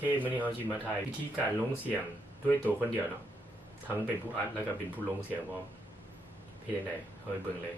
เคมื้อนี้เฮาสิมาถ่ายวิธีการลงเสียงด้วยตัวคนเดียวเนาะทั้งเป็นผู้อัดแล้วก็เป็นผู้ลงเสียงพร้อมเฮ็ดจังได๋เฮาไปเบิ่งเลย